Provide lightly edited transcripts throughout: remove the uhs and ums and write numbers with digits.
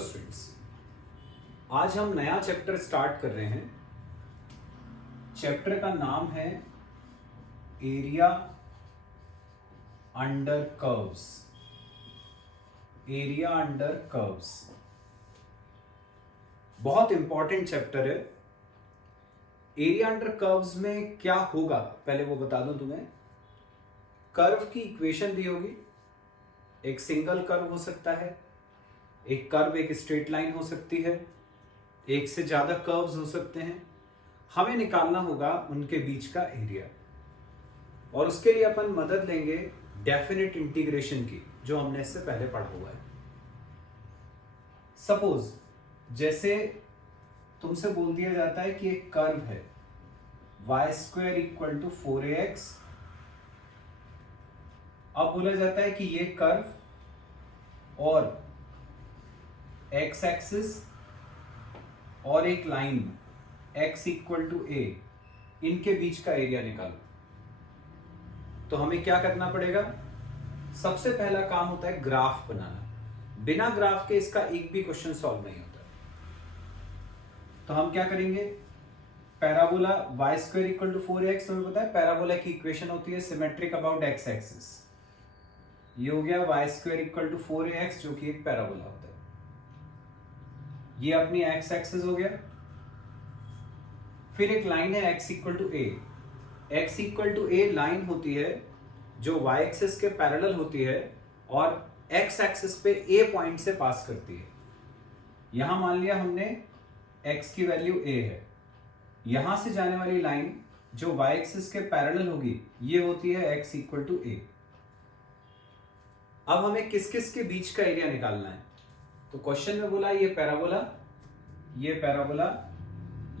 Students, आज हम नया चैप्टर स्टार्ट कर रहे हैं। चैप्टर का नाम है area under curves. Area under curves बहुत इंपॉर्टेंट चैप्टर है। एरिया अंडर कर्व्स में क्या होगा पहले वो बता दूं तुम्हें। कर्व की इक्वेशन दी होगी, एक सिंगल कर्व हो सकता है, एक कर्व एक स्ट्रेट लाइन हो सकती है, एक से ज्यादा कर्व्स हो सकते हैं। हमें निकालना होगा उनके बीच का एरिया, और उसके लिए अपन मदद लेंगे डेफिनेट इंटीग्रेशन की, जो हमने इससे पहले पढ़ा हुआ है। सपोज जैसे तुमसे बोल दिया जाता है कि एक कर्व है y² इक्वल टू 4ax। अब बोला जाता है कि ये कर्व और x एक्सिस और एक line x equal to a, इनके बीच का एरिया निकालो। तो हमें क्या करना पड़ेगा? सबसे पहला काम होता है ग्राफ बनाना। बिना ग्राफ के इसका एक भी क्वेश्चन सॉल्व नहीं होता। तो हम क्या करेंगे? Parabola y² equal to 4ax, हमें पता है पैराबोला की इक्वेशन होती है सिमेट्रिक अबाउट x एक्सिस। ये हो गया y² इक्वल टू 4ax, जो कि एक पैराबोला होता है। ये अपनी x एक्सिस हो गया। फिर एक लाइन है x equal to a। x equal to a line होती है जो y एक्सिस के पैरेलल होती है और x एक्सिस पे a पॉइंट से पास करती है। यहां मान लिया हमने x की वैल्यू a है। यहां से जाने वाली लाइन जो y एक्सिस के पैरेलल होगी, ये होती है x इक्वल टू a। अब हमें किस किस के बीच का एरिया निकालना है। तो क्वेश्चन में बोला ये पैराबोला,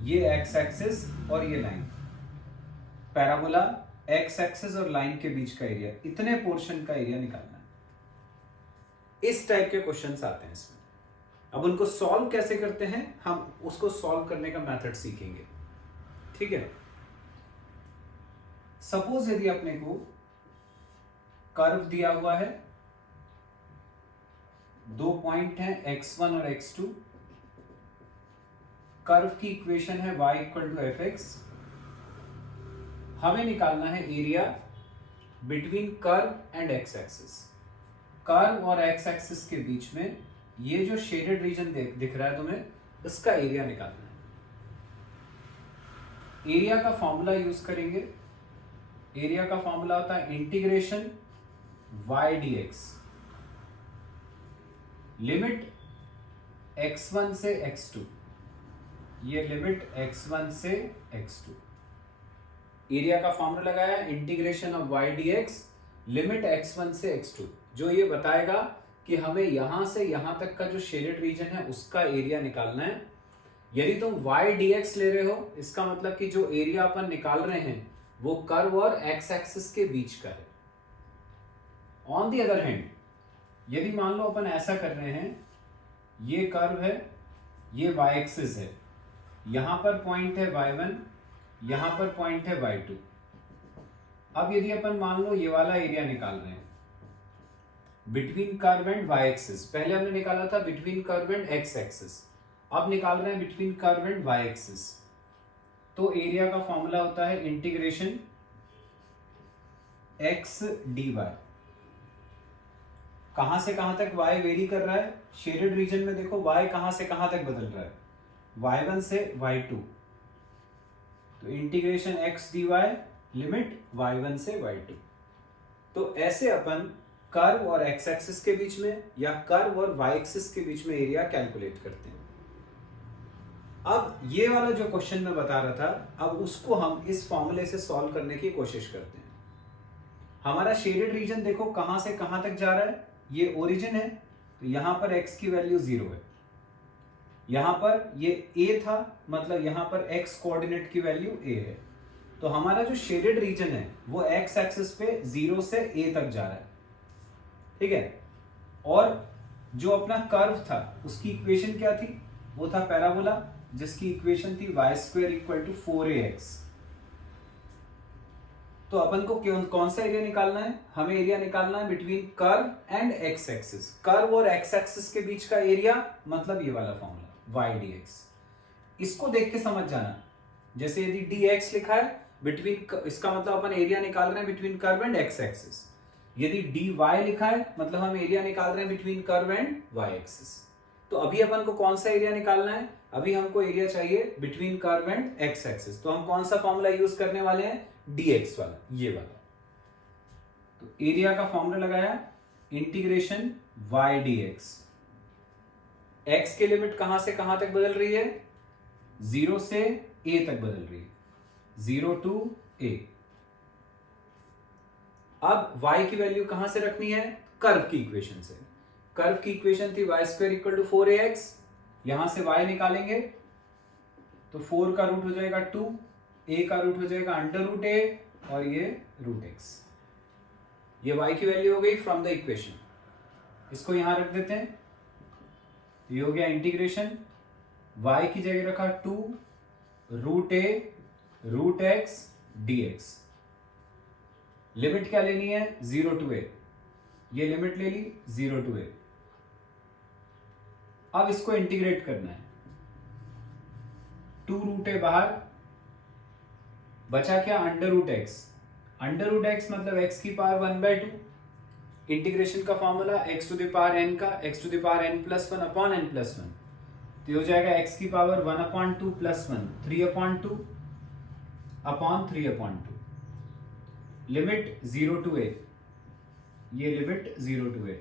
ये x एक्सिस और ये लाइन। पैराबोला, x एक्सिस और लाइन के बीच का एरिया, इतने पोर्शन का एरिया निकालना है। इस टाइप के क्वेश्चंस आते हैं इसमें। अब उनको सॉल्व कैसे करते हैं, हम उसको सॉल्व करने का मेथड सीखेंगे। ठीक है। सपोज यदि अपने को कर्व दिया हुआ है, दो पॉइंट हैं x1 और x2। कर्व की इक्वेशन है y इक्वल टू fx। हमें निकालना है area between curve and x axis. Curve और x एक्सिस के बीच में ये जो शेडेड रीजन दिख रहा है तुम्हें, इसका एरिया निकालना है। एरिया का फॉर्मूला यूज करेंगे। एरिया का फॉर्मूला होता है integration y dx। Limit x1 से x2, ये लिमिट x1 से x2। एरिया का फॉर्मूला लगाया integration of y dx, limit x1 से x2, जो ये बताएगा कि हमें यहां से यहां तक का जो शेडेड रीजन है उसका एरिया निकालना है। यदि तुम y dx ले रहे हो, इसका मतलब कि जो एरिया अपन निकाल रहे हैं वो कर्व और x एक्सिस के बीच का है। ऑन दी अदर हैंड, यदि मान लो अपन ऐसा कर रहे हैं, ये कर्व है, ये y एक्सिस है, यहां पर पॉइंट है y1, यहां पर पॉइंट है y2। अब यदि अपन मान लो ये वाला एरिया निकाल रहे हैं between curve and y axis. पहले हमने निकाला था between curve and x axis, अब निकाल रहे हैं between curve and y axis. तो एरिया का फॉर्मूला होता है इंटीग्रेशन x dy। कहां से कहां तक y वेरी कर रहा है? शेडेड रीजन में देखो y कहां से कहां तक बदल रहा है, y1 से y2। तो integration x dy, limit y1 से y2। तो ऐसे अपन कर्व और x एक्सिस के बीच में या कर्व और y एक्सिस के बीच में एरिया कैलकुलेट करते हैं। अब ये वाला जो क्वेश्चन मैं बता रहा था, अब उसको हम इस फॉर्मूले से सॉल्व करने की कोशिश करते हैं। हमारा शेडेड रीजन देखो कहां से कहां तक जा रहा है, ये ओरिजिन है, तो यहां पर x की वैल्यू 0 है। यहां पर ये a था, मतलब यहां पर x कोऑर्डिनेट की वैल्यू a है। तो हमारा जो शेडेड रीजन है वो x एक्सिस पे 0 से a तक जा रहा है। ठीक है। और जो अपना कर्व था उसकी इक्वेशन क्या थी? वो था पैराबोला, जिसकी इक्वेशन थी y² इक्वल टू 4ax। तो अपन को कौन सा एरिया निकालना है? हमें एरिया निकालना है between curve and x axis. Curve और एक्स एक्सिस के बीच का एरिया मतलब ये वाला फॉर्मूला y dx। इसको देख के समझ जाना, जैसे यदि dx लिखा है बिटवीन, इसका मतलब अपन एरिया निकाल रहे हैं between curve and x axis. यदि dy लिखा है मतलब हम एरिया निकाल रहे हैं between curve and y axis. तो अभी अपन को कौन सा एरिया निकालना है? अभी हमको एरिया चाहिए between curve and x axis. तो हम कौन सा फॉर्मूला यूज करने वाले हैं? dx वाला, ये वाला। तो एरिया का फॉर्मूला लगाया इंटीग्रेशन y dx। x की लिमिट कहां से कहां तक बदल रही है? 0 से a तक बदल रही है, 0 to a। अब y की वैल्यू कहां से रखनी है? कर्व की इक्वेशन से। कर्व की इक्वेशन थी y square equal to 4ax। यहां से y निकालेंगे तो 4 का रूट हो जाएगा 2, a का रूट हो जाएगा अंडर रूट a, और ये रूट x। ये y की वैल्यू हो गई फ्रॉम द इक्वेशन। इसको यहां रख देते हैं। ये हो गया इंटीग्रेशन, y की जगह रखा 2 root a root x dx। Limit क्या लेनी है? 0 to a। ये लिमिट ले ली 0 to a। अब इसको इंटीग्रेट करना है। 2 रूट a बाहर, बचा क्या? Under root x. Under root x मतलब x की पावर 1/2। इंटीग्रेशन का formula x to the power n का, x to the power n+1 upon n+1। तो हो जाएगा x की power 1/2 + 1 3/2 upon 3/2। Limit 0 to a, ये लिमिट 0 to a।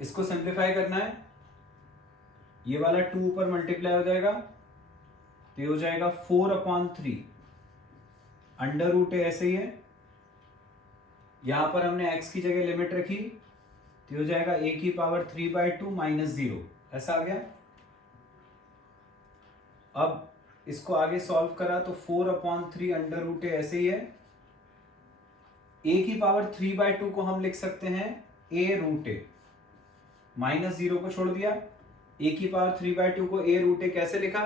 इसको सिंप्लीफाई करना है। ये वाला 2 ऊपर मल्टीप्लाई हो जाएगा तो ये हो जाएगा 4/3। अंडर रूट है ऐसे ही है। यहां पर हमने x की जगह लिमिट रखी तो हो जाएगा a की पावर 3/2 - 0, ऐसा आ गया। अब इसको आगे सॉल्व करा तो 4/3 अंडर रूट है ऐसे ही है। a की पावर 3/2 को हम लिख सकते हैं a रूट a, -0 को छोड़ दिया। a की पावर 3/2 को a रूट a कैसे लिखा?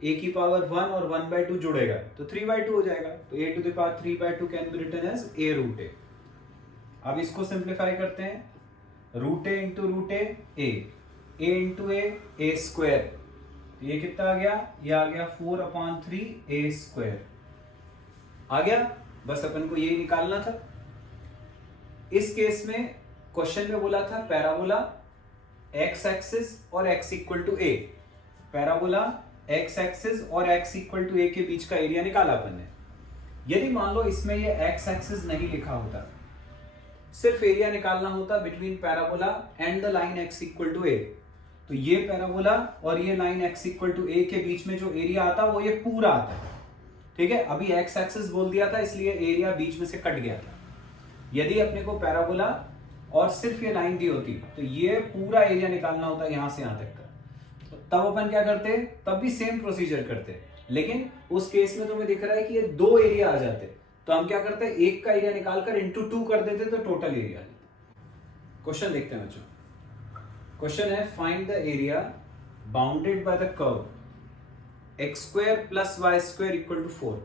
a की पावर 1 और 1/2 जुड़ेगा तो 3/2 हो जाएगा। तो a to the power 3/2 can be written as a root a। अब इसको सिंप्लीफाई करते हैं। Root a into root a, a into a square. ये कितना आ गया? ये आ गया 4/3 a स्क्वायर आ गया। बस अपन को यही निकालना था। इस केस में क्वेश्चन में बोला था पैराबोला x एक्सिस और x equal to a। Parabola x axis और x इक्वल टू a के बीच का एरिया निकाला अपन ने। यदि मान लो इसमें ये x एक्सिस नहीं लिखा होता, सिर्फ एरिया निकालना होता between parabola and the line x equal to a, तो ये पैराबोला और ये line x equal to a के बीच में जो एरिया आता वो ये पूरा आता है। ठीक है, अभी x एक्सिस बोल दिया था इसलिए एरिया बीच में से कट गया था। यदि अपने को पैराबोला और सिर्फ ये लाइन दी होती तो ये पूरा एरिया निकालना होता यहां से यहां तक का। तो तब अपन क्या करते? तब भी सेम प्रोसीजर करते, लेकिन उस केस में तुम्हें दिख रहा है कि ये 2 एरिया आ जाते तो हम क्या करते? एक का एरिया निकालकर इंटू 2 कर देते तो टोटल एरिया। क्वेश्चन देखते हैं बच्चों। क्वेश्चन है find the area bounded by the curve x² + y² equal to 4।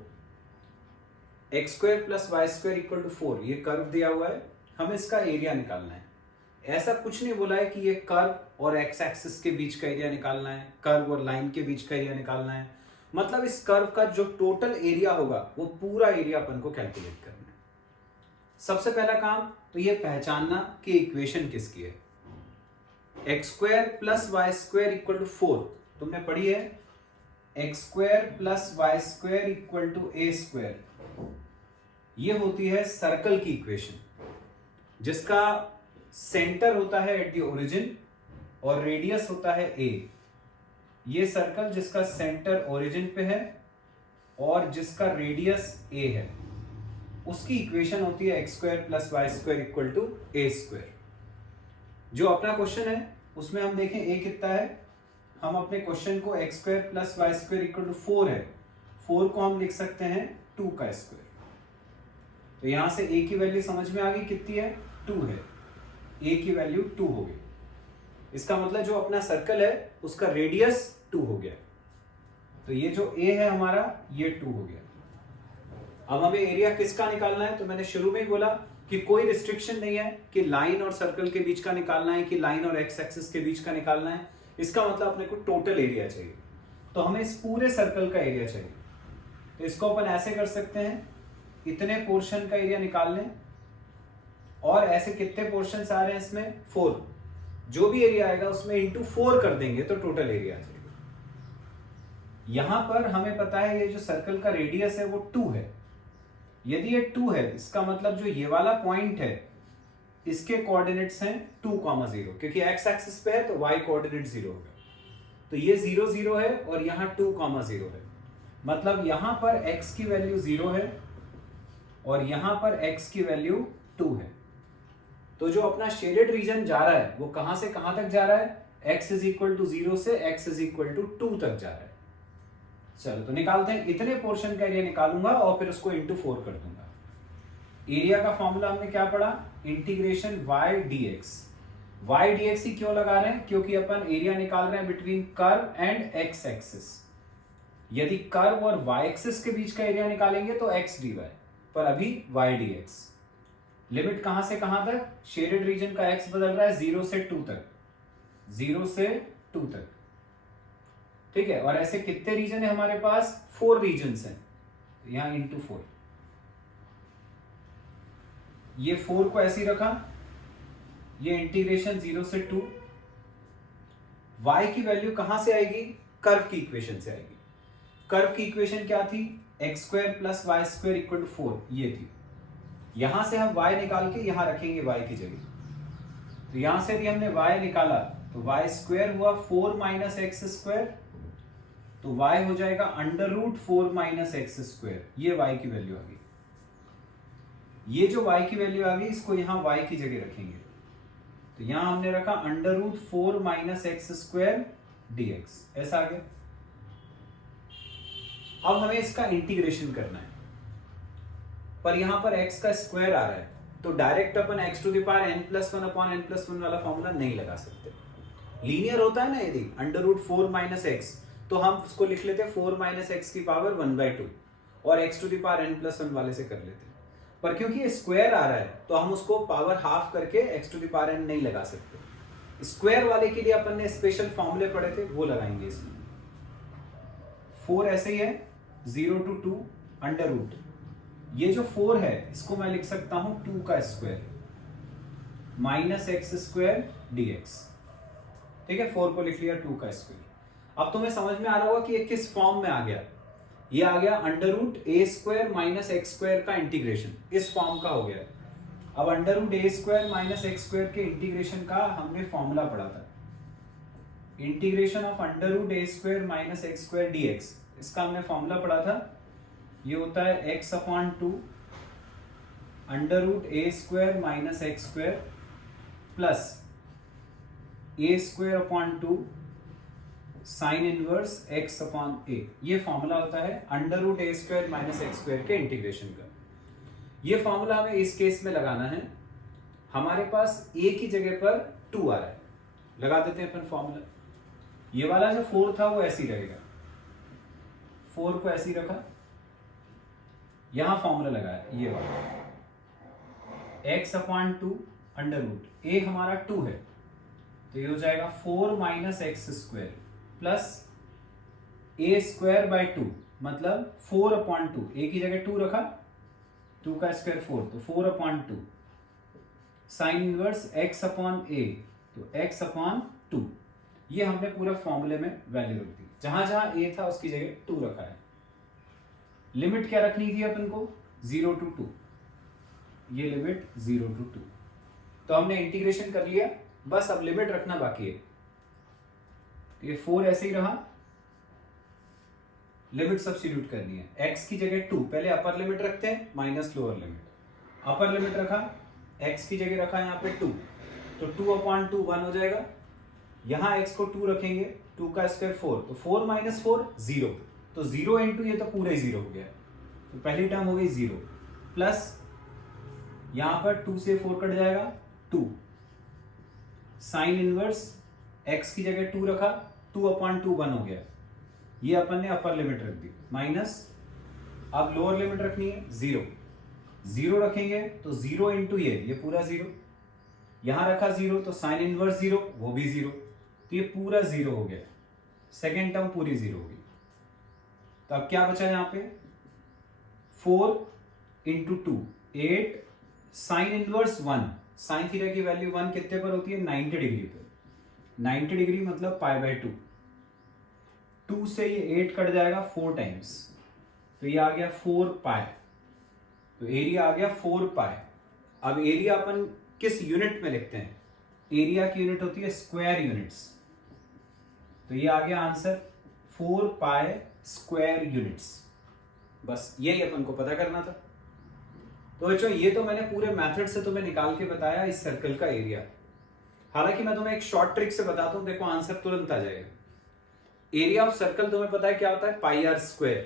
x² + y² equal to 4 ये कर्व दिया हुआ है, हमें इसका एरिया निकालना है। ऐसा कुछ नहीं बोला है कि ये कर्व और x एक्सिस के बीच का एरिया निकालना है, कर्व और लाइन के बीच का एरिया निकालना है। मतलब इस कर्व का जो टोटल एरिया होगा वो पूरा एरिया अपन को कैलकुलेट करना है। सबसे पहला काम तो ये पहचानना कि इक्वेशन किसकी है। x² + y² इक्वल टू 4 तुमने पढ़ी है। x² + y² equal to a²। ये होती है सर्कल की इक्वेशन जिसका सेंटर होता है एट द ओरिजिन और रेडियस होता है a। ये सर्कल जिसका सेंटर ओरिजिन पे है और जिसका रेडियस a है, उसकी इक्वेशन होती है x² + y² equal to a²। जो अपना क्वेश्चन है उसमें हम देखें a कितना है। हम अपने क्वेश्चन को x² + y² इक्वल टू 4 है, 4 को हम लिख सकते हैं 2 का स्क्वायर। तो यहां से a की वैल्यू समझ में आ गई, कितनी है? 2 है। a की वैल्यू 2 हो गई। इसका मतलब जो अपना सर्कल है उसका रेडियस 2 हो गया। तो ये जो a है हमारा ये 2 हो गया। अब हमें एरिया किसका निकालना है, तो मैंने शुरू में ही बोला कि कोई रिस्ट्रिक्शन नहीं है कि लाइन और सर्कल के बीच का निकालना है कि लाइन और एक्स एक्सिस के बीच का निकालना है। इसका मतलब अपने को टोटल एरिया चाहिए, तो हमें इस पूरे सर्कल का एरिया चाहिए। तो इसको अपन ऐसे कर सकते हैं, इतने पोर्शन का एरिया निकाल लें, और ऐसे कितने पोर्शन आ रहे हैं इसमें 4, जो भी एरिया आएगा उसमें इंटू 4 कर देंगे तो टोटल एरिया आ जाएगा। यहां पर हमें पता है ये जो सर्कल का रेडियस है वो 2 है। यदि ये 2 है, इसका मतलब जो ये वाला पॉइंट है इसके कोऑर्डिनेट्स हैं 2,0, क्योंकि एक्स एक्सिस पे है तो वाई कोऑर्डिनेट 0 होगा। तो ये 0 0 है और यहाँ 2,0 है, मतलब यहां पर x की वैल्यू 0 है और यहां पर x की वैल्यू 2 है। तो जो अपना शेडेड रीजन जा रहा है वो कहां से कहां तक जा रहा है, x इज इक्वल टू 0 से x इज इक्वल टू 2 तक जा रहा है। चलो तो निकालते हैं, इतने पोर्शन का एरिया निकालूंगा और फिर उसको इंटू 4 कर दूंगा। एरिया का फॉर्मूला हमने क्या पढ़ा, integration y dx। y dx ही क्यों लगा रहे हैं, क्योंकि अपन एरिया निकाल रहे हैं between curve and x axis. यदि कर्व और y एक्सिस के बीच का एरिया निकालेंगे तो x dy, पर अभी y dx। लिमिट कहां से कहां तक, शेडेड रीजन का x बदल रहा है 0 से 2 तक, 0 से 2 तक, ठीक है। और ऐसे कितने रीजन है हमारे पास, 4 रीजन्स हैं, यहां इंटू 4। ये 4 को ऐसे ही रखा, ये इंटीग्रेशन 0 से 2। y की वैल्यू कहां से आएगी, कर्व की इक्वेशन से आएगी। कर्व की इक्वेशन क्या थी, x² + y² = 4, ये थी। यहां से हम y निकाल के यहां रखेंगे y की जगह। तो यहां से भी हमने y निकाला तो y² हुआ 4 - x², तो y हो जाएगा √4 - x²। ये y की वैल्यू आ गई। ये जो y की वैल्यू आ गई इसको यहां y की जगह रखेंगे, तो यहां हमने रखा √4 - x² dx, ऐसा आ गया। अब हमें इसका इंटीग्रेशन करना है, पर यहां पर x का स्क्वायर आ रहा है, तो डायरेक्ट अपन x⁻n+1/n+1 वाला फॉर्मूला नहीं लगा सकते। लीनियर होता है ना, यदि √4 - x, तो हम उसको लिख लेते 4 - x⁻1/2 और x⁻n+1 वाले से कर लेते। पर क्योंकि ये स्क्वायर आ रहा है तो हम उसको पावर हाफ करके x⁻n नहीं लगा सकते। स्क्वायर वाले के लिए अपन ने स्पेशल फॉर्मूले पढ़े थे, वो लगाएंगे इसमें। 4 ऐसे ही है, 0 to 2 √। ये जो 4 है इसको मैं लिख सकता हूं 2 का स्क्वायर -x² dx, ठीक है। 4 को लिख लिया 2 का स्क्वायर। अब तुम्हें समझ में आ रहा होगा कि ये किस फॉर्म में आ गया, ये आ गया √a² - x² का इंटीग्रेशन, इस फॉर्म का हो गया। अब √a² - x² के इंटीग्रेशन का हमने फॉर्मूला पढ़ा था, integration of √a² - x² dx, इसका हमने फॉर्मूला पढ़ा था। ये होता है x/2 √a² - x² plus a²/2 sine inverse x/a। ये फॉर्मूला होता है √a² - x² के इंटीग्रेशन का। ये फॉर्मूला हमें इस केस में लगाना है। हमारे पास a की जगह पर 2 आ रहा है, लगा देते हैं अपन फॉर्मूला। ये वाला जो 4 था वो ऐसे ही रहेगा, 4 को ऐसे ही रखा, यहां फॉर्मूला लगाया ये वाला x/2 √a हमारा 2 है, तो ये हो जाएगा 4 - x² प्लस a²/2, मतलब 4/2। a की जगह 2 रखा, 2 का स्क्वायर 4, तो 4/2 साइन इनवर्स x/a, तो x/2। ये हमने पूरा फॉर्मूले में वैल्यू रख दी, जहां जहां a था उसकी जगह 2 रखा है। लिमिट क्या रखनी थी अपन को, 0 to 2, ये लिमिट 0 to 2। तो हमने इंटीग्रेशन कर लिया, बस अब लिमिट रखना बाकी है। ये 4 ऐसे ही रहा, लिमिट सब्स्टिट्यूट करनी है। x की जगह 2, पहले अपर लिमिट रखते हैं minus lower limit. Upper limit रखा, x की जगह रखा यहाँ पे 2, तो 2/2 1 हो जाएगा। यहां x को 2 रखेंगे, 2 का स्क्वायर 4, तो 4 - 4 0, तो 0 × ये तो पूरा ही 0 हो गया, तो पहली टर्म हो गई 0, प्लस यहां पर 2 से 4 कट जाएगा 2, साइन इनवर्स x की जगह 2 रखा, 2/2 1 हो गया। ये अपन ने अपर लिमिट रख दी, माइनस अब लोअर लिमिट रखनी है 0, 0 रखेंगे तो 0 इंटू ये पूरा 0, यहां रखा 0 तो साइन इनवर्स 0 वो भी 0, तो ये पूरा 0 हो गया, सेकेंड टर्म पूरी 0 होगी। तो अब क्या बचा यहां पे 4 into 2 8, sine inverse 1, sine theta की वैल्यू 1 कितने पर होती है 90 डिग्री पर, 90 डिग्री मतलब π/2, 2 से ये 8 कट जाएगा 4 टाइम्स, तो ये आ गया 4 पाई, तो एरिया आ गया 4 पाई। अब एरिया अपन किस यूनिट में लिखते हैं, एरिया की यूनिट होती है स्क्वायर यूनिट्स, तो ये आ गया आंसर 4 पाई स्क्वायर यूनिट्स। बस यही अपन को पता करना था। तो बच्चों ये तो मैंने पूरे मेथड से तुम्हें निकाल के बताया इस सर्कल का एरिया। हालांकि मैं तुम्हें एक शॉर्ट ट्रिक से बताता हूं, देखो आंसर तुरंत आ जाएगा। एरिया ऑफ सर्कल तुम्हें पता है क्या होता है πr²।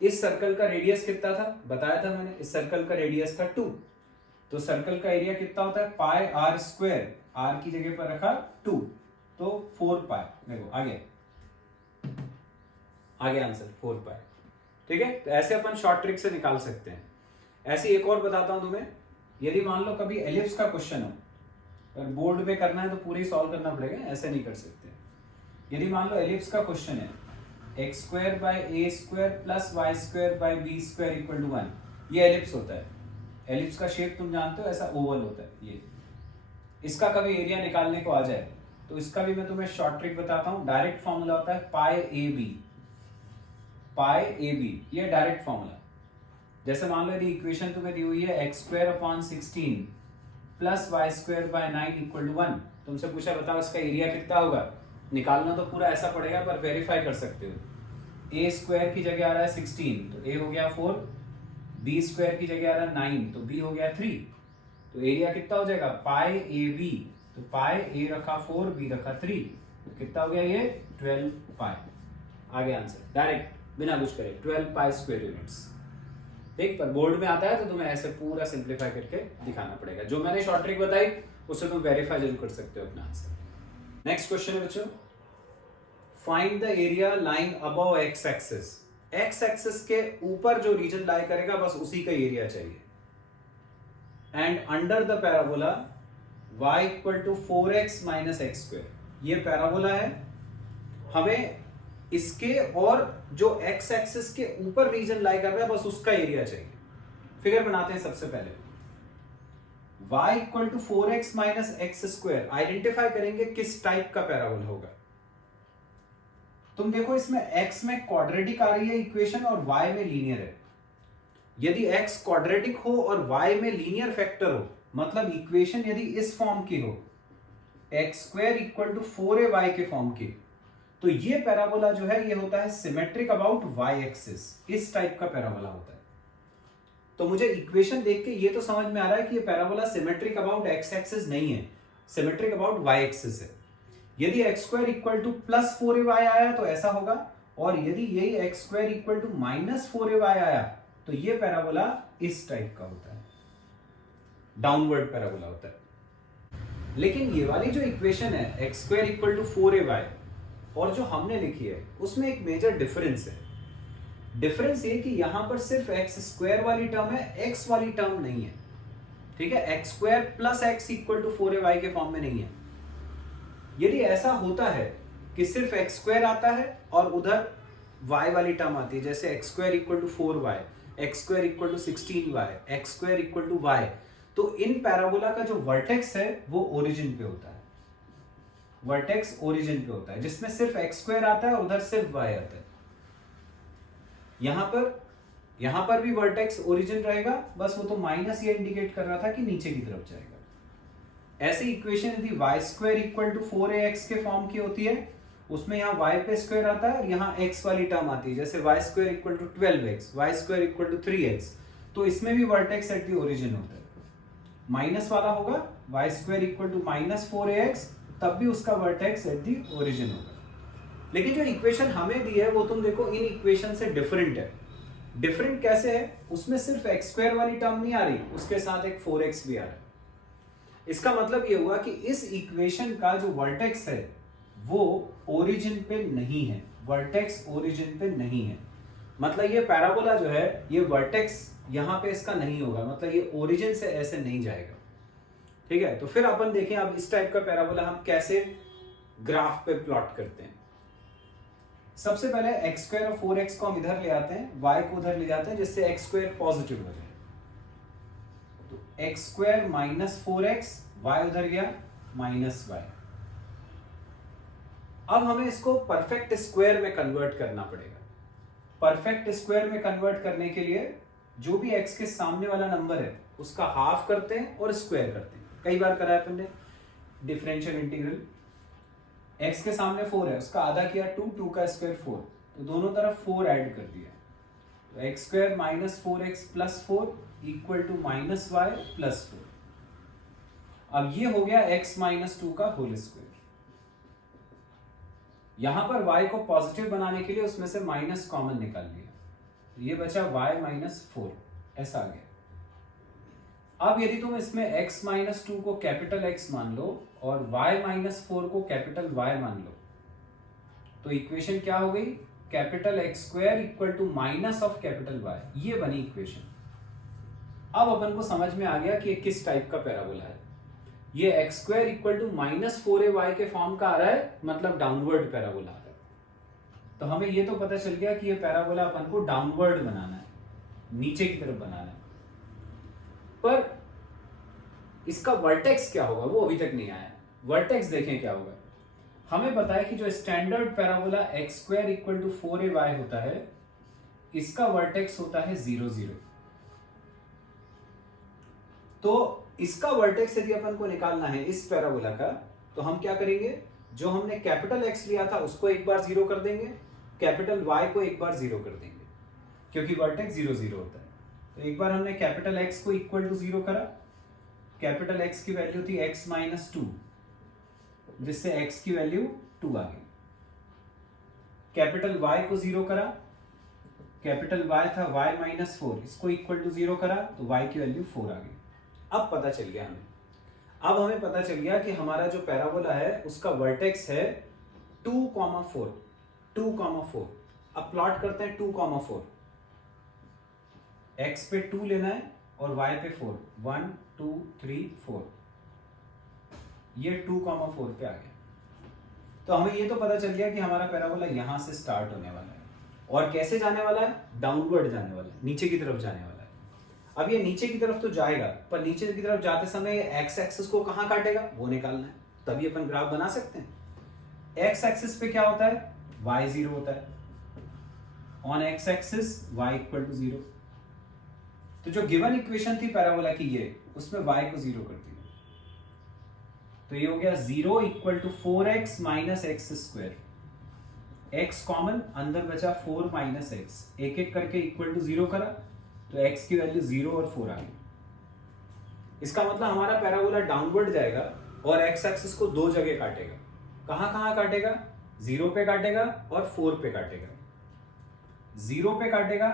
इस सर्कल का रेडियस कितना था बताया था मैंने, इस सर्कल का रेडियस था 2, तो सर्कल का एरिया कितना होता है πr², r की जगह पर रखा 2, तो 4 पाई। देखो आगे आंसर 4 पाई। ठीक है, तो ऐसे अपन शॉर्ट ट्रिक से निकाल सकते हैं। ऐसे एक और बताता हूं तुम्हें, यदि मान लो कभी एलिप्स का क्वेश्चन हो, अगर बोर्ड में करना है तो पूरी सॉल्व करना पड़ेगा, ऐसे नहीं कर सकते। यदि मान लो एलिप्स का क्वेश्चन है x² + a² + b² = 1, ये एलिप्स होता है। एलिप्स का शेप तुम जानते हो, ऐसा ओवल होता है। ये इसका कभी एरिया निकालने को आ जाए तो इसका भी मैं तुम्हें शॉर्ट ट्रिक बताता हूं। डायरेक्ट फॉर्मूला होता है πab, ये डायरेक्ट फॉर्मूला। जैसे मान लो यदि इक्वेशन तुम्हें दी हुई है x² / 16 + y² / 9 = 1, तुमसे पूछा बताओ इसका एरिया कितना होगा। निकालना तो पूरा ऐसा पड़ेगा, पर वेरीफाई कर सकते हो। a² की जगह आ रहा है 16, तो a हो गया 4, b² की जगह आ रहा है 9, तो b हो गया 3, तो एरिया कितना हो जाएगा πab, तो a रखा 4, b रखा 3, तो कितना हो गया ये 12 पाई। आगे आंसर डायरेक्ट बिना कुछ करे 12 पाई स्क्वायर यूनिट्स। ठीक, पर बोर्ड में आता है तो तुम्हें ऐसे पूरा सिंप्लीफाई करके दिखाना पड़ेगा। जो मैंने शॉर्ट ट्रिक बताई उससे तुम वेरीफाई जरूर कर सकते हो अपना आंसर। नेक्स्ट क्वेश्चन है बच्चों, find the area lying above x axis. X axis के ऊपर जो रीजन लाई करेगा बस उसी का एरिया चाहिए। And under the parabola y = 4x - x², ये पैराबोला है। हमें इसके और जो x एक्सिस के ऊपर रीजन लाई कर रहा है बस उसका एरिया चाहिए। फिगर बनाते हैं। सबसे पहले y = 4x - x², आइडेंटिफाई करेंगे किस टाइप का पैराबोला होगा। तुम देखो इसमें x में क्वाड्रेटिक आ रही है इक्वेशन और y में लीनियर है। यदि x क्वाड्रेटिक हो और y में लीनियर फैक्टर हो, मतलब इक्वेशन यदि इस फॉर्म की हो x² = 4ay के फॉर्म की, तो ये पैराबोला जो है ये होता है सिमेट्रिक अबाउट y एक्सिस। इस टाइप का पैराबोला होता है। तो मुझे इक्वेशन देख के ये तो समझ में आ रहा है कि ये parabola symmetric about x axis नहीं है, सिमेट्रिक अबाउट y एक्सिस है। यदि x² = +4ay आया तो ऐसा होगा, और यदि यही x² = -4ay आया तो ये पैराबोला इस टाइप का होता है, डाउनवर्ड पैराबोला होता है। लेकिन ये वाली जो इक्वेशन है x² = 4ay और जो हमने लिखी है उसमें एक मेजर डिफरेंस है। डिफरेंस ये कि यहां पर सिर्फ x² वाली टर्म है, x वाली टर्म नहीं है। ठीक है, x² + x = 4ay के फॉर्म में नहीं है। यदि ऐसा होता है कि सिर्फ x² आता है और उधर y वाली टर्म आती है, जैसे x² = 4y, x² = 16y, x² = y, तो इन पैराबोला का जो वर्टेक्स है वो ओरिजिन पे होता है। वर्टेक्स ओरिजिन पे होता है जिसमें सिर्फ x² आता है और उधर सिर्फ y आता है। यहां पर भी वर्टेक्स ओरिजिन रहेगा, बस वो तो माइनस ये इंडिकेट कर रहा था कि नीचे की तरफ जाएगा। ऐसी इक्वेशन यदि y² = 4ax के फॉर्म की होती है, उसमें यहाँ y पे स्क्वायर आता है और यहाँ x वाली टर्म आती है, जैसे y² = 12x, y² = 3x, तो इसमें भी वर्टेक्स एट द ओरिजिन होता है। माइनस वाला होगा y² = -4ax, तब भी उसका वर्टेक्स एट दी ओरिजिन होगा। लेकिन जो इक्वेशन हमें दी है वो तुम देखो इन इक्वेशन से डिफरेंट है। डिफरेंट कैसे है, उसमें सिर्फ x² वाली टर्म नहीं आ रही, उसके साथ एक 4x भी आ रहा है। इसका मतलब ये हुआ कि इस इक्वेशन का जो वर्टेक्स है वो ओरिजिन पे नहीं है, वर्टेक्स ओरिजिन पे नहीं है। मतलब ये पैराबोला जो है ये वर्टेक्स यहाँ पे इसका नहीं होगा, मतलब ये ओरिजिन से ऐसे नहीं जाएगा, ठीक है। तो फिर अपन देखें अब इस टाइप का पैराबोला हम कैसे ग्राफ पे प्लॉट करते हैं। सबसे पहले एक्स स्क्वायर और 4x को हम इधर ले आते हैं, y को उधर ले जाते हैं, जिससे एक्स स्क्वायर पॉजिटिव हो जाए। तो x square minus 4x, y उधर गया माइनस y। अब हमें इसको परफेक्ट स्क्वायर में कन्वर्ट करना पड़ेगा। परफेक्ट स्क्वायर में कन्वर्ट करने के लिए जो भी x के सामने वाला नंबर है उसका हाफ करते हैं और स्क्वायर करते हैं। कई बार करा है अपन ने डिफरेंशियल इंटीग्रल। x के सामने 4 है, उसका आधा किया 2, 2 का स्क्वायर 4, तो दोनों तरफ 4 ऐड कर दिया, तो x square minus 4x plus 4 equal to minus y plus 4। अब ये हो गया x माइनस 2 का होल स्क्वायर। यहां पर y को पॉजिटिव बनाने के लिए उसमें से माइनस कॉमन निकाल लिया, ये बचा y माइनस 4, ऐसा आ गया। अब यदि तुम इसमें x माइनस 2 को कैपिटल X मान लो और y माइनस 4 को कैपिटल Y मान लो, तो इक्वेशन क्या हो गई, capital X square equal to minus of capital Y, ये बनी इक्वेशन। अब अपन को समझ में आ गया कि ये किस टाइप का पैराबोला है। ये x square equal to minus 4ay के फॉर्म का आ रहा है, मतलब डाउनवर्ड पैराबोला आ रहा है। तो हमें ये तो पता चल गया कि ये पैराबोला अपन को डाउनवर्ड बनाना है, नीचे की तरफ बनाना है। पर इसका वर्टेक्स क्या होगा वो अभी तक नहीं आया। वर्टेक्स देखें क्या होगा। हमें पता है कि जो standard parabola x square equal to 4ay होता है, इसका वर्टेक्स होता है 0, 0। तो इसका वर्टेक्स यदि अपन को निकालना है इस पैराबोला का, तो हम क्या करेंगे, जो हमने कैपिटल X लिया था उसको एक बार 0 कर देंगे, कैपिटल Y को एक बार 0 कर देंगे, क्योंकि वर्टेक्स 0, 0 होता है। तो एक बार हमने कैपिटल X को इक्वल टू 0 करा, कैपिटल X की वैल्यू थी x माइनस 2, जिससे x की वैल्यू 2 आ गई। कैपिटल Y को 0 करा, कैपिटल Y था y माइनस 4, इसको इक्वल टू 0 करा तो y की वैल्यू 4 आ गई। अब पता चल गया हमें, अब हमें पता चल गया कि हमारा जो पैराबोला है उसका वर्टेक्स है 2,4, 2,4। अब प्लॉट करते हैं 2,4। x पे 2 लेना है और y पे 4, 1 2 3 4, ये 2,4 पे आ गया। तो हमें ये तो पता चल गया कि हमारा पैराबोला यहां से स्टार्ट होने वाला है और कैसे जाने वाला है, डाउनवर्ड जाने वाला है, नीचे की तरफ जाने वाला है। अब ये नीचे की तरफ तो जाएगा, पर नीचे की तरफ जाते समय ये एक्स एक्सिस को कहां काटेगा वो निकालना है, तभी अपन ग्राफ बना सकते हैं। एक्स एक्सिस पे क्या होता है, y 0 होता है, on x axis y equal to 0। तो जो गिवन इक्वेशन थी पैराबोला की ये, उसमें y को 0 कर दिया, तो ये हो गया 0 equal to 4x minus x square. x common, अंदर बचा 4 माइनस एक्स, एक एक करके इक्वल टू 0 करा तो x की वैल्यू 0 और 4 आ गई। इसका मतलब हमारा पैराबोला डाउनवर्ड जाएगा और x एक्सिस को दो जगह काटेगा। कहां कहां काटेगा, 0 पे काटेगा और 4 पे काटेगा। 0 पे काटेगा,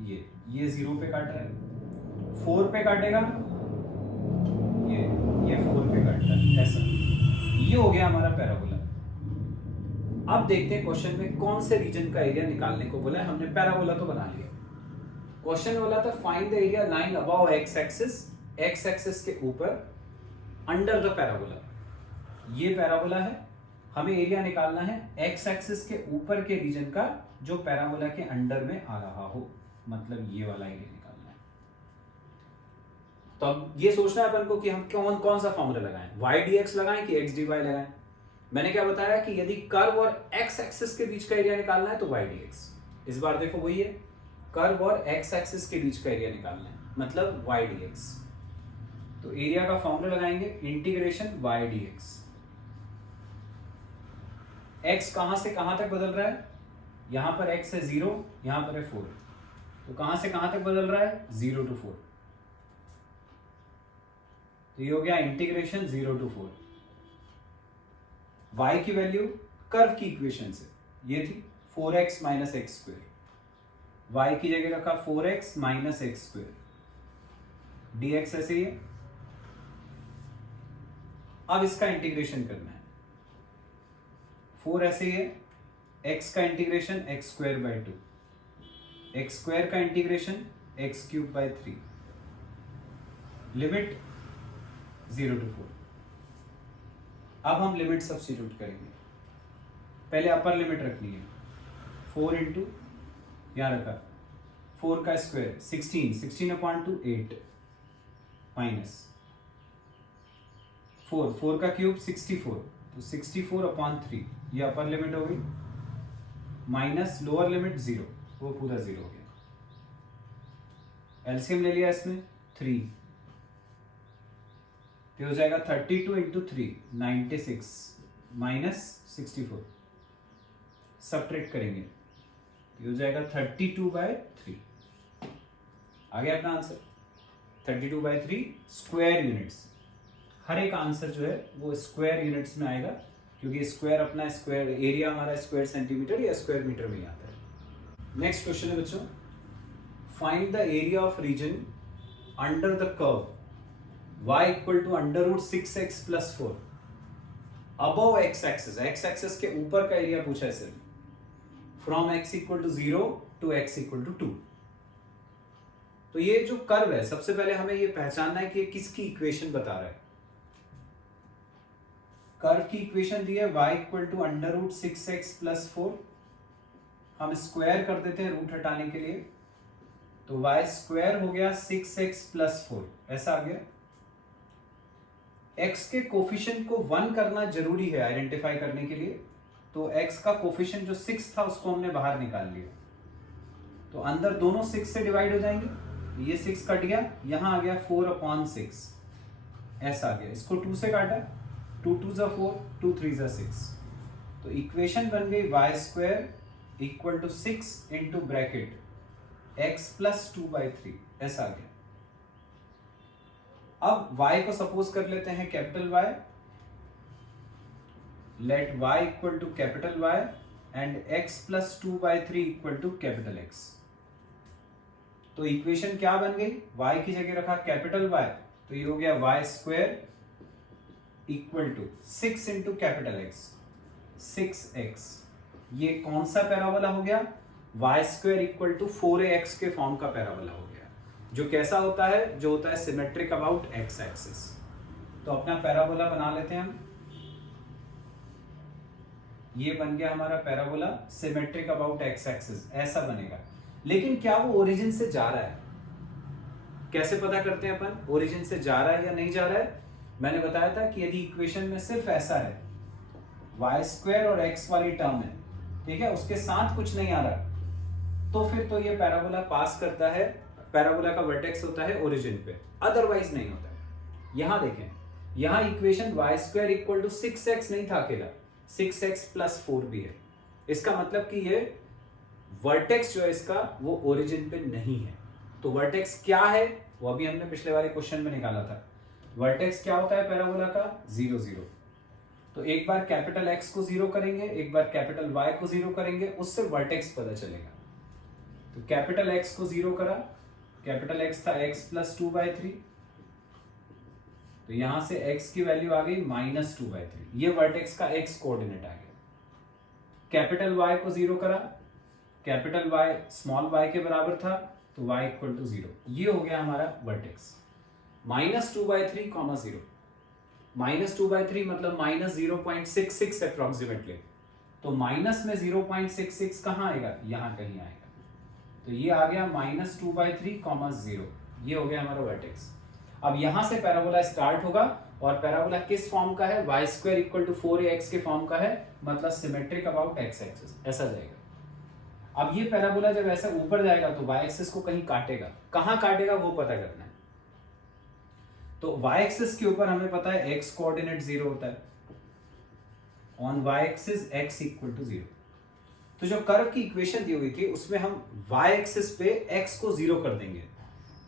ये 0 पे काट रहा है, 4 पे काटेगा, ये 4 पे काट रहा है, ऐसा। ये हो गया हमारा पैराबोला। अब देखते हैं क्वेश्चन में कौन से रीजन का एरिया निकालने को बोला है। हमने पैराबोला तो बना लिया, क्वेश्चन बोला था find the area line above x axis के ऊपर अंडर द पैराबोला। ये पैराबोला है, हमें एरिया निकालना है एक्स एक्सिस के ऊपर के रीजन का जो पैराबोला के अंडर में आ रहा हो, मतलब ये वाला एरिया निकालना है। तो अब ये सोचना है अपन को कि हम कौन सा फॉर्मूला लगाएं, y dx लगाएं कि x dy लगाएं। मैंने क्या बताया कि यदि कर्व और x एक्सिस के बीच का एरिया निकालना है तो y dx। इस बार देखो वही है, कर्व और x एक्सिस के बीच का एरिया निकालना है, मतलब y dx। तो एरिया का फॉर्मूला लगाएंगे, इंटीग्रेशन y dx। x कहां से कहां तक बदल रहा है, यहां पर x है 0, यहां पर है 4, तो कहां से कहां तक बदल रहा है, 0 to 4। तो ये हो गया इंटीग्रेशन 0 to 4। y की वैल्यू कर्व की इक्वेशन से ये थी 4x minus x square, y की जगह रखा 4x minus x square, dx ऐसे ही है। अब इसका इंटीग्रेशन करना है, 4 ऐसे ही है, x का integration x square by 2, x square का integration x cube by 3, limit 0 to 4। अब हम लिमिट सब्स्टिट्यूट करेंगे। पहले अपर लिमिट रखनी है, 4 इंटू यहाँ रखा 4 का स्क्वायर 16 अपॉन 2 8 माइनस 4 का क्यूब 64, तो 64 अपॉन 3, ये अपर लिमिट हो गई, माइनस लोअर लिमिट 0, वो पूरा 0 हो गया। एलसीएम ले लिया इसमें 3, तो हो जाएगा 32 इंटू 3 96 माइनस 64, सब्ट्रैक्ट करेंगे तो हो जाएगा 32/3। आ गया अपना आंसर 32/3 स्क्वायर यूनिट्स। हर एक आंसर जो है वो स्क्वायर यूनिट्स में आएगा, क्योंकि स्क्वायर अपना स्क्वायर एरिया हमारा स्क्वायर सेंटीमीटर या स्क्वायर मीटर में ही आता है। नेक्स्ट क्वेश्चन है बच्चों, find the area of region under the curve y equal to √6x + 4 above x axis के ऊपर का एरिया पूछा है सिर्फ, from x equal to 0 to x equal to 2। तो ये जो कर्व है, सबसे पहले हमें ये पहचानना है कि ये किसकी इक्वेशन बता रहा है। कर्व की इक्वेशन दी है y इक्वल टू √6x + 4, हम स्क्वायर कर देते हैं रूट हटाने के लिए, तो y स्क्वायर हो गया 6x + 4, ऐसा आ गया। x के कोफिशिएंट को 1 करना जरूरी है आइडेंटिफाई करने के लिए, तो x का कोफिशिएंट जो 6 था उसको हमने बाहर निकाल लिया, तो अंदर दोनों 6 से डिवाइड हो जाएंगे, ये 6 कट गया, यहां आ गया 4/6, ऐसा आ गया। इसको 2 से काटा, 2 2 = 4, 2 3 = 6, तो इक्वेशन बन गई y² equal to 6 into bracket x + 2/3, ऐसा आ गया। अब y को सपोज कर लेते हैं capital Y, let y equal to capital Y and x + 2/3 equal to capital X। तो इक्वेशन क्या बन गई, y की जगह रखा कैपिटल Y, तो ये हो गया y² equal to 6 into capital X, 6x। ये कौन सा पैराबोला हो गया, y² इक्वल टू 4ax के फॉर्म का पैराबोला हो गया, जो कैसा होता है, जो होता है सिमेट्रिक अबाउट x एक्सिस। तो अपना पैराबोला बना लेते हैं हम, ये बन गया हमारा parabola symmetric about x axis, ऐसा बनेगा। लेकिन क्या वो ओरिजिन से जा रहा है, कैसे पता करते हैं अपन ओरिजिन से जा रहा है या नहीं जा रहा है। मैंने बताया था कि यदि इक्वेशन में सिर्फ ऐसा है, y² और x वाली टर्म है, ठीक है, उसके साथ कुछ नहीं आ रहा, तो फिर तो ये पैराबोला पास करता है, पैराबोला का वर्टेक्स होता है ओरिजिन पे, अदरवाइज नहीं होता है। यहां देखें, यहां equation y² equal to 6x नहीं था अकेला, 6x + 4 भी है। इसका मतलब कि ये वर्टेक्स जो है इसका वो ओरिजिन पे नहीं है। तो वर्टेक्स क्या है वो अभी हमने पिछले वाले क्वेश्चन में निकाला था। वर्टेक्स क्या होता है पैराबोला का, 0 0। तो एक बार कैपिटल X को 0 करेंगे, एक बार कैपिटल Y को 0 करेंगे, उससे वर्टेक्स पता चलेगा। तो कैपिटल X को 0 करा, कैपिटल X था x + 2/3, तो यहां से x की वैल्यू आ गई -2/3, ये वर्टेक्स का x कोऑर्डिनेट आ गया। कैपिटल Y को 0 करा, कैपिटल Y स्मॉल y के बराबर था, तो y इक्वल टू 0, ये हो गया हमारा वर्टेक्स। -2/3, 0, -2/3 मतलब -0.66 अप्रोक्सीमेटली, तो माइनस में 0.66 कहां आएगा, यहां कहीं आएगा, तो ये आ गया -2/3, 0, ये हो गया हमारा वर्टेक्स। अब यहां से पैराबोला स्टार्ट होगा, और पैराबोला किस फॉर्म का है, y² इक्वल टू 4ax के फॉर्म का है, मतलब सिमेट्रिक अबाउट x एक्सिस, ऐसा जाएगा। अब ये पैराबोला जब ऐसा ऊपर जाएगा तो y एक्सिस को कहीं काटेगा, कहां काटेगा वो पता करना है। तो y एक्सिस के ऊपर हमें पता है x कोऑर्डिनेट 0 होता है, on y axis x equal to 0। तो जो कर्व की इक्वेशन दी हुई थी उसमें हम y एक्सिस पे x को 0 कर देंगे,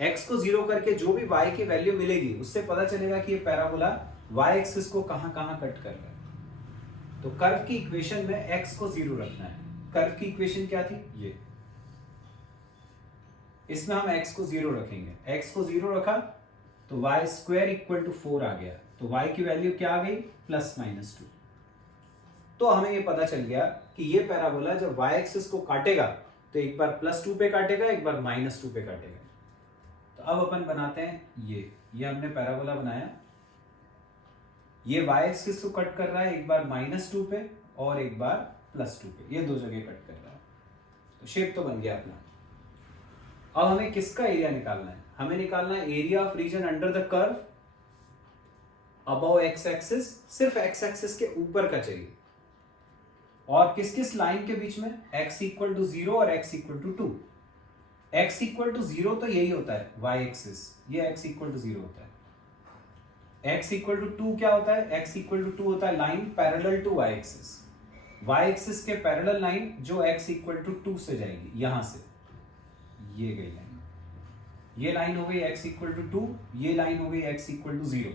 x को 0 करके जो भी y की वैल्यू मिलेगी उससे पता चलेगा कि ये पैराबोला y एक्सिस को कहां कहां कट कर रहा है। तो कर्व की इक्वेशन में x को 0 रखना है। कर्व की इक्वेशन क्या थी, ये, इसमें हम x को 0 रखेंगे, x को 0 रखा तो y² इक्वल टू 4 आ गया, तो y की वैल्यू क्या आ गई, +-2। तो हमें ये पता चल गया कि ये पैराबोला जब y एक्सिस को काटेगा तो एक बार +2 पे काटेगा, एक बार -2 पे काटेगा। तो अब अपन बनाते हैं ये हमने पैराबोला बनाया, ये y एक्सिस को कट कर रहा है, एक बार -2 पे और एक बार +2 पे, ये दो जगह कट कर रहा है। तो शेप तो बन गया अपना। अब हमें किसका एरिया निकालना है? हमें निकालना है area of region under the curve above x axis, सिर्फ x एक्सिस के ऊपर का चाहिए। और किस किस लाइन के बीच में? x इक्वल टू 0 और x equal to 2। x equal to 0 तो यही होता है y एक्सिस, ये x इक्वल टू 0 होता है। x इक्वल टू 2 क्या होता है? x इक्वल टू 2 होता है line parallel to y axis, y axis के पैरेलल लाइन जो x इक्वल टू 2 से जाएगी, यहां से ये गई लाइन, ये लाइन हो गई x इक्वल टू 2, ये लाइन हो गई x इक्वल टू 0।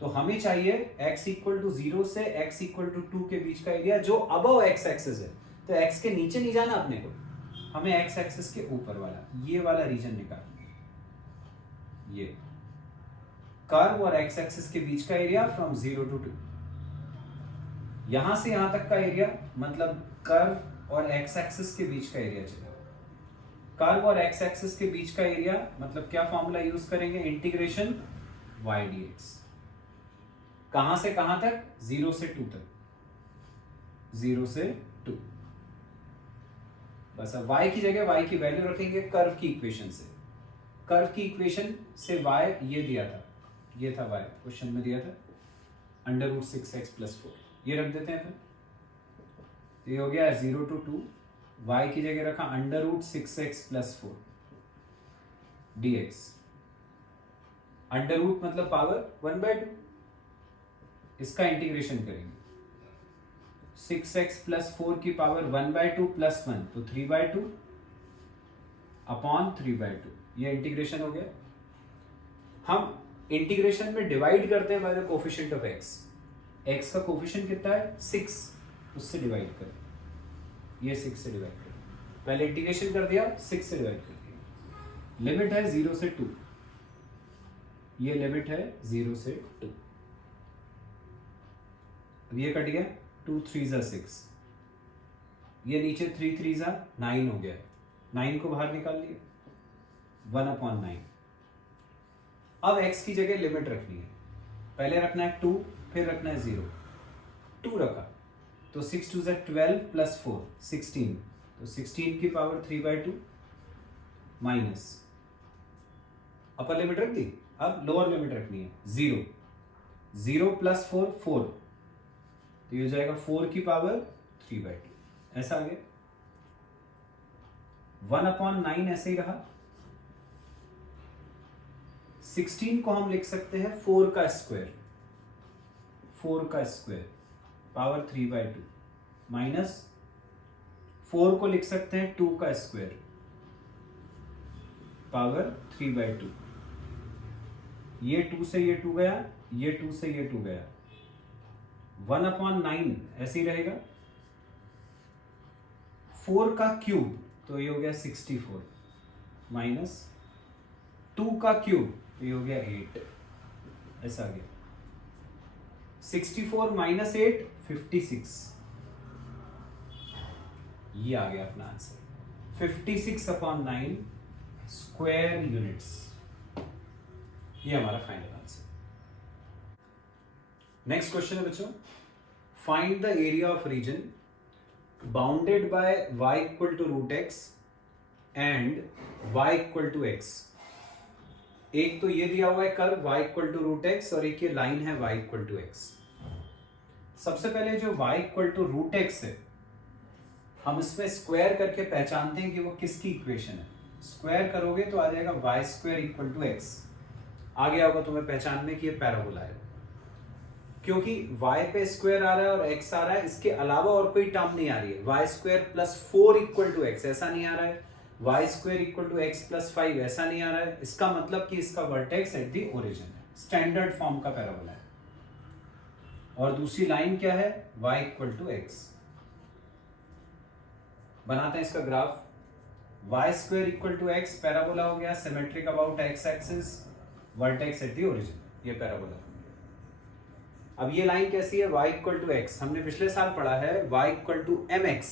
तो हमें चाहिए x इक्वल टू 0 से x इक्वल टू 2 के बीच का एरिया जो अबव x एक्सिस है। तो x के नीचे नहीं जाना अपने को, हमें x एक्सिस के ऊपर वाला, ये वाला रीजन निकालना है। ये कर्व और x एक्सिस के बीच का एरिया फ्रॉम 0 टू 2, यहां से यहां तक का एरिया मतलब कर्व और x एक्सिस के बीच का एरिया चाहिए। कर्व और x एक्सिस के बीच का एरिया मतलब क्या फॉर्मूला यूज करेंगे? Integration y dx। कहां से कहां तक? 0 से 2 तक, 0 से 2। बस अब y की जगह y की वैल्यू रखेंगे कर्व की इक्वेशन से। कर्व की इक्वेशन से y ये दिया था, ये था y क्वेश्चन में दिया था √6x + 4, ये रख देते हैं फिर। तो ये हो गया 0 to 2, y की जगह रखा √6x + 4 dx। अंडर रूट मतलब पावर 1/2, इसका इंटीग्रेशन करेंगे। 6x + 4 की पावर 1/2 + 1 तो 3/2 अपॉन 3/2, ये इंटीग्रेशन हो गया। हम इंटीग्रेशन में डिवाइड करते हैं by the coefficient of x। x का कोफिशिएंट कितना है? 6, उससे डिवाइड करें, ये 6 से डिवाइड करें। पहले इंटीग्रेशन कर दिया, 6 से डिवाइड कर दिया। लिमिट है 0 से 2, ये लिमिट है 0 से 2। अब ये कट गया, 2 3 = 6, ये नीचे 3 3 = 9 हो गया। 9 को बाहर निकाल लिए, 1/9। अब x की जगह लिमिट रखनी है, पहले रखना है 2, फिर रखना है 0। 2 रखा तो 6 2 = 12 + 4 16, तो 16 की पावर 3/2 माइनस अपर लिमिट रख दी। अब लोअर लिमिट रखनी है 0, 0 + 4 4, तो ये हो जाएगा 4 की पावर 3/2, ऐसा आ गया। 1/9 ऐसे ही रहा। 16 को हम लिख सकते हैं 4 का स्क्वायर, 4 का स्क्वायर पावर 3/2 माइनस 4 को लिख सकते हैं 2 का स्क्वायर पावर 3/2। ये 2 से ये 2 गया, ये 2 से ये 2 गया, 1/9 ऐसे ही रहेगा। 4 का क्यूब तो ये हो गया 64 माइनस 2 का क्यूब तो ये हो गया 8, ऐसा आ गया। 64 - 8 56, ये आ गया अपना आंसर 56/9 स्क्वायर यूनिट्स। ये हमारा फाइनल आंसर। नेक्स्ट क्वेश्चन है बच्चों, find the area of reason bounded by y = √x and y = x। एक तो ये दिया हुआ है कर्व y = √x और एक ये लाइन है y = x। सबसे पहले जो y = √x है, हम इसमें स्क्वायर करके पहचानते हैं कि वो किसकी इक्वेशन है। स्क्वायर करोगे तो आ जाएगा y² = x। आ गया होगा तुम्हें पहचान में कि ये पैराबोला है, क्योंकि y पे स्क्वायर आ रहा है और x आ रहा है, इसके अलावा और कोई टर्म नहीं आ रही है। y² + 4 = x ऐसा नहीं आ रहा है, y² = x + 5 ऐसा नहीं आ रहा है। इसका मतलब कि इसका वर्टेक्स एट दी ओरिजिन है, स्टैंडर्ड फॉर्म का पैराबोला है। और दूसरी लाइन क्या है? y = x। बनाते हैं इसका ग्राफ। y² = x पैराबोला हो गया, symmetric about x axis, vertex at the origin, ये पैराबोला। अब ये लाइन कैसी है, y इक्वल टू एक्स, हमने पिछले साल पढ़ा है y equal to m x,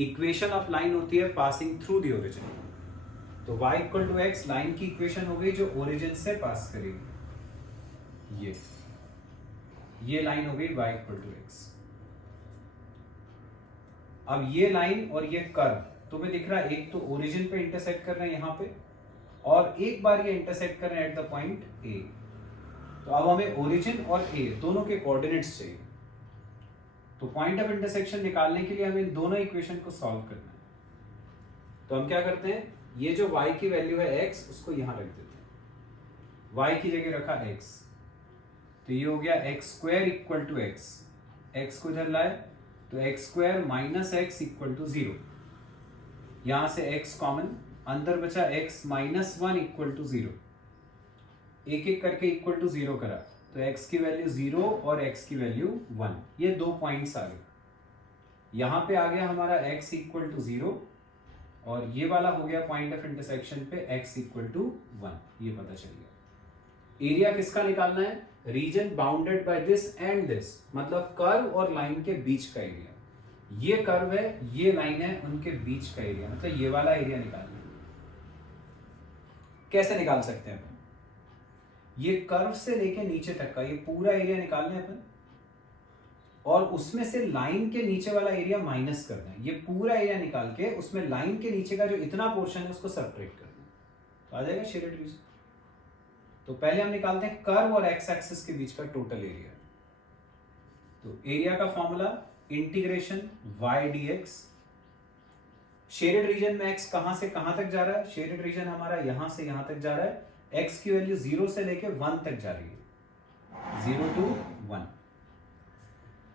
equation of line होती है पासिंग थ्रू द ओरिजिन। तो y equal to x line की इक्वेशन हो गई जो ओरिजिन से पास करेगी, ये लाइन हो गई y इक्वल टू एक्स। अब ये लाइन और ये कर्व तुम्हें दिख रहा है, एक तो ओरिजिन पे इंटरसेक्ट कर रहे हैं यहाँ पे, और एक बार ये इंटरसेक्ट कर रहे हैं एट द पॉइंट ए। तो अब हमें ओरिजिन और ए दोनों के कोऑर्डिनेट्स चाहिए, तो पॉइंट ऑफ इंटरसेक्शन निकालने के लिए हमें इन दोनों इक्वेशन को सॉल्व करना है। तो हम क्या करते हैं, ये जो y की वैल्यू है x, उसको यहां रख देते हैं, y की जगह रखा x, तो ये हो गया x square equal to x, x को इधर लाए तो x square minus x equal to 0, यहां से x कॉमन, अंदर बचा x माइनस 1 इक्वल टू 0, एक एक करके इक्वल टू 0 करा, तो x की वैल्यू 0 और x की वैल्यू 1, ये 2 पॉइंट्स आ गए। यहां पे आ गया हमारा x इक्वल टू 0 और ये वाला हो गया पॉइंट ऑफ इंटरसेक्शन पे x इक्वल टू 1, ये पता चल गया। एरिया किसका निकालना है, reason bounded by this and this, मतलब कर्व और लाइन के बीच का एरिया, ये कर्व है ये लाइन है, उनके बीच का एरिया, मतलब ये वाला एरिया निकालना है। कैसे निकाल सकते हैं अपन, ये कर्व से लेके नीचे तक का ये पूरा एरिया निकालना है अपन, और उसमें से लाइन के नीचे वाला एरिया माइनस करना है, ये पूरा एरिया निकाल के उसमें लाइन के नीचे का जो इतना पोर्शन है उसको सबट्रैक्ट करना है, तो आ जाएगा शेडेड रीजन। तो पहले हम निकालते हैं कर्व और एक्स एक्सिस के बीच का टोटल एरिया। तो एरिया का formula integration y dx, shaded region में x कहां से कहां तक जा रहा है, शेडेड रीजन हमारा यहां से यहां तक जा रहा है, x की वैल्यू 0 से लेके 1 तक जा रही है, 0 to 1।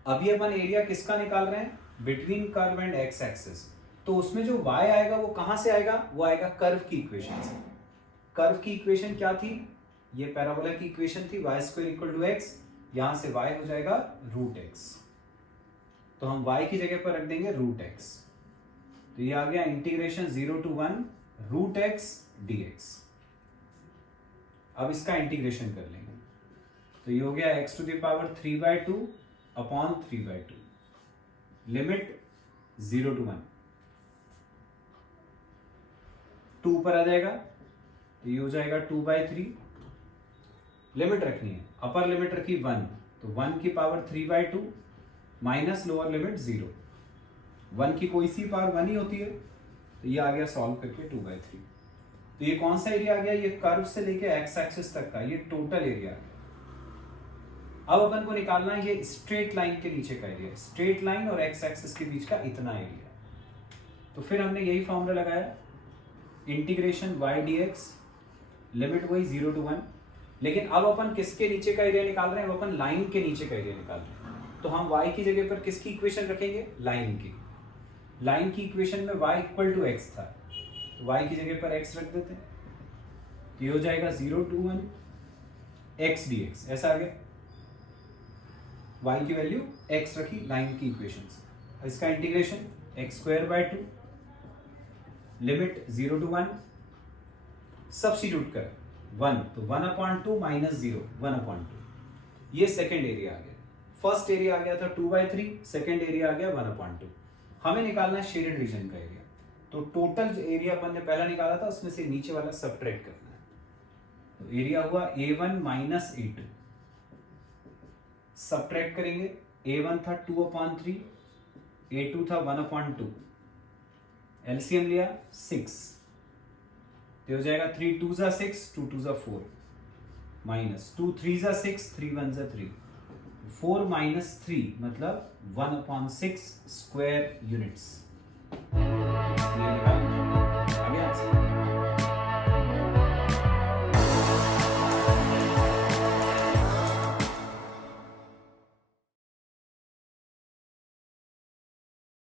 अभी अपन एरिया किसका निकाल रहे हैं, between curve and x axis, तो उसमें जो y आएगा वो कहां से आएगा, वो आएगा कर्व की इक्वेशन से। कर्व की इक्वेशन क्या थी, ये पैराबोला की इक्वेशन थी, y square equal to x, यहां से y हो जाएगा रूट एक्स, तो हम y की जगह पर रख देंगे रूट एक्स, तो ये आ गया integration 0 to 1 root x dx। अब इसका इंटीग्रेशन कर लेंगे, तो ये हो गया x to the power 3/2 upon 3/2, limit 0 to 1, 2 ऊपर आ जाएगा, तो ये हो जाएगा 2/3, लिमिट रखनी है, अपर लिमिट रखी 1, तो 1 की पावर 3/2 माइनस लोअर लिमिट 0, 1 की कोई सी पावर 1 ही होती है, तो ये आ गया सॉल्व करके 2/3। तो ये कौन सा एरिया आ गया, ये कर्व से लेके एक्स एक्सिस तक का ये टोटल एरिया आ गया। अब अपन को निकालना है ये स्ट्रेट लाइन के नीचे का एरिया, स्ट्रेट लाइन और एक्स एक्सिस के बीच का इतना एरिया। तो फिर हमने यही फॉर्मूला लगाया, इंटीग्रेशन y dx, लिमिट वही 0 to 1, लेकिन अब अपन किसके नीचे का एरिया निकाल रहे हैं, अपन लाइन के नीचे का एरिया निकाल रहे हैं। तो हम y की जगह पर किसकी इक्वेशन रखेंगे, लाइन की। लाइन की इक्वेशन में y इक्वल टू एक्स था, तो y की जगह पर x रख देते हैं, तो ये हो जाएगा 0 to 1 x dx, ऐसा आ गया, y की वैल्यू x रखी लाइन की इक्वेशन से। इसका integration x²/2, limit 0 to 1, substitute कर 1, तो 1/2 माइनस 0, 1/2, ये सेकेंड एरिया आ गया। फर्स्ट एरिया आ गया था 2/3, सेकेंड एरिया आ गया 1/2। हमें निकालना है शेडेड रीजन का एरिया, तो टोटल एरिया अपन ने पहला निकाला था उसमें से नीचे वाला सबट्रैक्ट करना है, तो एरिया हुआ a1 माइनस a2, सबट्रैक्ट करेंगे, a1 था 2/3, a2 था 1/2, एलसीएम लिया 6, तो हो जाएगा 3 2 जा 6, 2 2 जा 4, माइनस 2 3 जा 6, 3 1 जा 3, 4 माइनस 3 मतलब 1/6 स्क्वायर यूनिट्स।